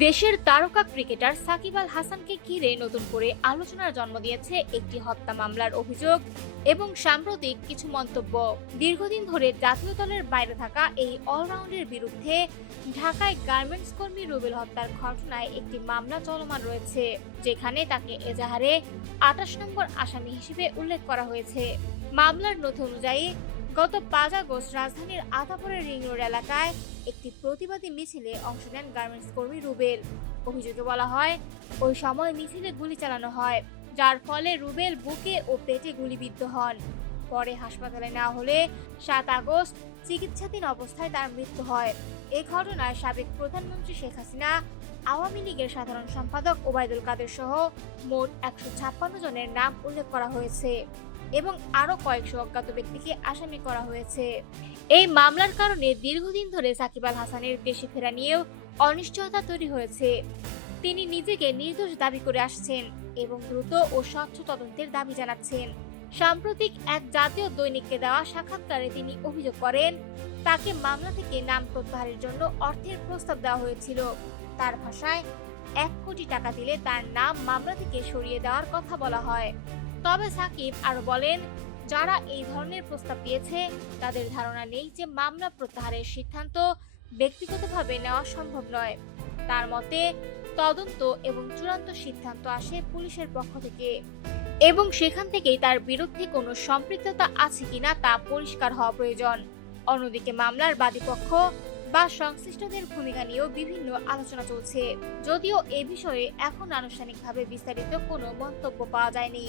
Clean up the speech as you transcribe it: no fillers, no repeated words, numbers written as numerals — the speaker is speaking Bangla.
দেশের তারকা ক্রিকেটার সাকিব আল হাসানকে ঘিরে নতুন করে আলোচনার জন্ম দিয়েছে একটি হত্যা মামলার অভিযোগ এবং সাম্প্রতিক কিছু মন্তব্য। দীর্ঘদিন ধরে জাতীয় দলের বাইরে থাকা এই অলরাউন্ডের বিরুদ্ধে ঢাকায় গার্মেন্টস কর্মী রুবেল হত্যার ঘটনায় একটি মামলা চলমান রয়েছে, যেখানে তাকে এজাহারে ২৮ নম্বর আসামি হিসেবে উল্লেখ করা হয়েছে। মামলার নথি অনুযায়ী গত ৫ আগস্ট রাজধানীর আতাপুরের রিং রোড এলাকায় একটি প্রতিবাদী মিছিলে অংশ নেন গার্মেন্টস কর্মী রুবেল। অভিযোগে বলা হয়, ওই সময় মিছিলে গুলি চালানো হয়, যার ফলে রুবেল বুকে ও পেটে গুলিবিদ্ধ হন। পরে হাসপাতালে নেওয়া হলে ৭ আগস্ট চিকিৎসাধীন অবস্থায় তার মৃত্যু হয়। এই ঘটনায় সাবেক প্রধানমন্ত্রী শেখ হাসিনা, আওয়ামী লীগের সাধারণ সম্পাদক ওবায়দুল কাদের সহ মোট ১৫৬ জনের নাম উল্লেখ করা হয়েছে এবং আরও কয়েকশো অজ্ঞাত ব্যক্তিকে আসামি করা হয়েছে। এই মামলার কারণে দীর্ঘদিন ধরে সাকিব আল হাসানের দেশে ফেরা নিয়েও অনিশ্চয়তা তৈরি হয়েছে। তিনি নিজেকে নির্দোষ দাবি করে আসছেন এবং দ্রুত ও স্বচ্ছ তদন্তের দাবি জানাচ্ছেন। সাম্প্রতিক এক জাতীয় দৈনিককে দেওয়া সাক্ষাৎকারে তিনি অভিযোগ করেন, তাকে মামলা থেকে নাম প্রত্যাহারের জন্য অর্থের প্রস্তাব দেওয়া হয়েছিল। তার ভাষায় ১ কোটি টাকা দিলে তার নাম মামলা থেকে সরিয়ে দেওয়ার কথা বলা হয়। তবে সাকিব আরো বলেন, যারা এই ধরনের প্রস্তাব দিয়েছে তাদের ধারণা নেই যে মামলা প্রত্যাহারের সিদ্ধান্ত ব্যক্তিগতভাবে নেওয়া সম্ভব নয়। তার মতে, তদন্ত এবং চূড়ান্ত সিদ্ধান্ত আসে পুলিশের পক্ষ থেকে এবং সেখান থেকেই তার বিরুদ্ধে কোনো সম্পৃক্ততা আছে কিনা তা পরিষ্কার হওয়া প্রয়োজন। অন্যদিকে মামলার বাদীপক্ষ বা সংশ্লিষ্টদের ভূমিকা নিয়েও বিভিন্ন আলোচনা চলছে, যদিও এ বিষয়ে এখন আনুষ্ঠানিকভাবে বিস্তারিত কোনো মন্তব্য পাওয়া যায়নি।